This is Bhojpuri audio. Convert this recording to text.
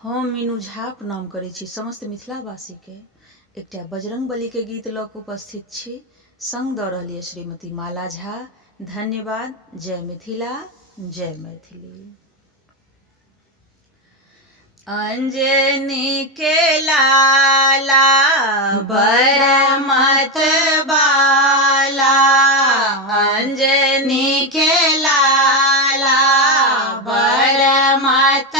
हम मीनू झा प्रणाम करै छी समस्त मिथिलावासी के। एकटा बजरंगबली के गीत लऽ कऽ उपस्थित छी। संग दऽ रहल यऽ श्रीमती माला झा। धन्यवाद। जय मिथिला, जय मैथिली। अंजनी के लाला बर मत बाला, अंजनी के लाला बर मत